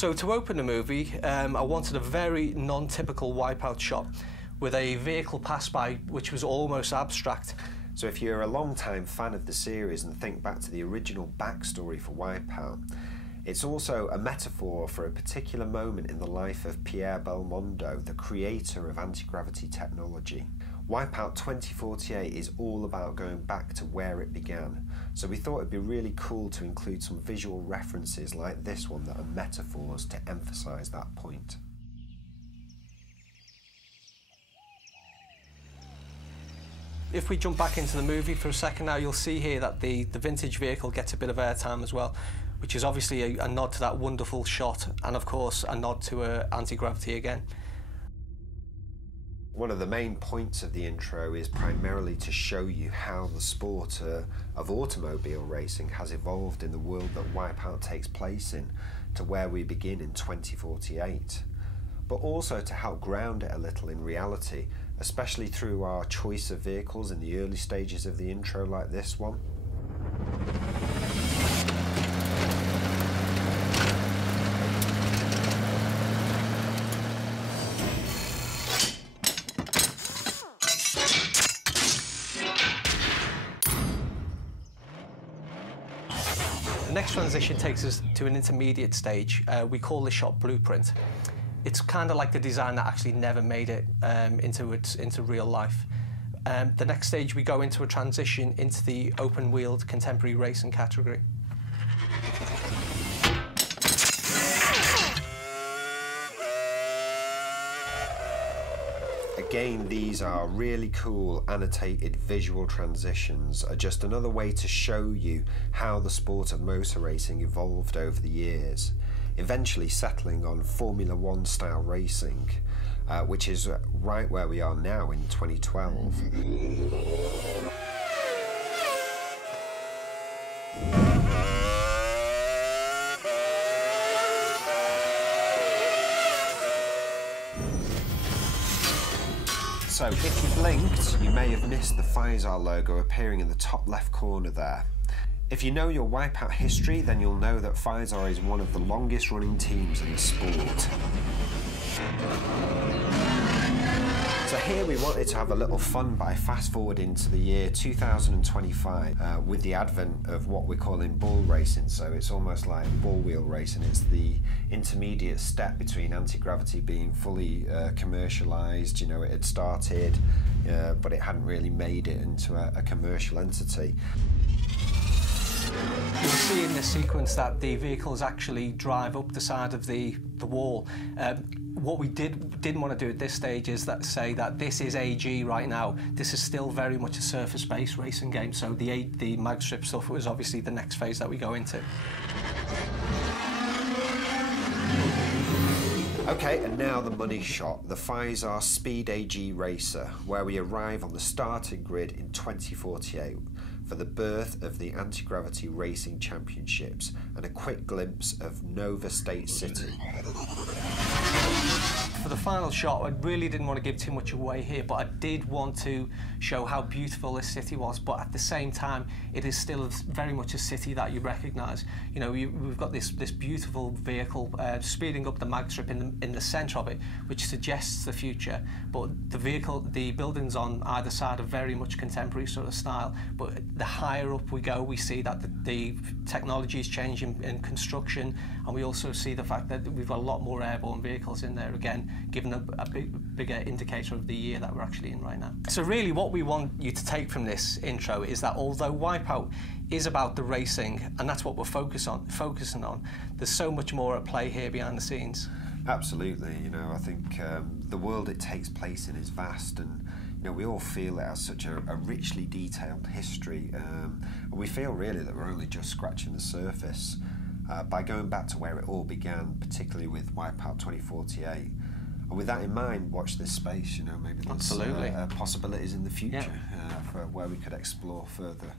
So to open the movie, I wanted a very non-typical Wipeout shot with a vehicle pass by which was almost abstract. So if you're a long-time fan of the series and think back to the original backstory for Wipeout, it's also a metaphor for a particular moment in the life of Pierre Belmondo, the creator of anti-gravity technology. Wipeout 2048 is all about going back to where it began, so we thought it'd be really cool to include some visual references like this one that are metaphors to emphasise that point. If we jump back into the movie for a second now, you'll see here that the vintage vehicle gets a bit of airtime as well, which is obviously a nod to that wonderful shot, and of course a nod to anti-gravity again. One of the main points of the intro is primarily to show you how the sport of automobile racing has evolved in the world that Wipeout takes place in, to where we begin in 2048. But also to help ground it a little in reality, especially through our choice of vehicles in the early stages of the intro like this one. The next transition takes us to an intermediate stage. We call this shot Blueprint. It's kind of like the design that actually never made it into real life. The next stage, we go into a transition into the open-wheeled contemporary racing category. Again, these are really cool annotated visual transitions, are just another way to show you how the sport of motor racing evolved over the years, eventually settling on Formula One style racing, which is right where we are now in 2012. So if you blinked, you may have missed the Pfizer logo appearing in the top left corner there. If you know your Wipeout history, then you'll know that Pfizer is one of the longest running teams in the sport. So here we wanted to have a little fun by fast forwarding to the year 2025 with the advent of what we're calling bull racing. So it's almost like bull wheel racing. It's the intermediate step between anti-gravity being fully commercialised. You know, it had started, but it hadn't really made it into a commercial entity. You'll see in this sequence that the vehicles actually drive up the side of the wall. What we didn't want to do at this stage is say that this is AG right now. This is still very much a surface-based racing game, so the mag strip stuff was obviously the next phase that we go into. Okay, and now the money shot, the Pfizer Speed AG Racer, where we arrive on the starting grid in 2048 for the birth of the Anti-Gravity Racing Championships and a quick glimpse of Nova State City. For the final shot, I really didn't want to give too much away here, but I did want to show how beautiful this city was, but at the same time, it is still very much a city that you recognise. You know, we've got this beautiful vehicle speeding up the mag strip in the centre of it, which suggests the future, but the buildings on either side are very much contemporary sort of style, but the higher up we go, we see that the technology is changing in construction, and we also see the fact that we've got a lot more airborne vehicles in there, again, giving a bigger indicator of the year that we're actually in right now. So really what we want you to take from this intro is that although Wipeout is about the racing, and that's what we're focusing on, there's so much more at play here behind the scenes. Absolutely, you know, I think the world it takes place in is vast, and you know, we all feel it has such a richly detailed history, and we feel really that we're only just scratching the surface by going back to where it all began, particularly with Wipeout 2048. And with that in mind, watch this space, you know, maybe there's possibilities in the future for where we could explore further.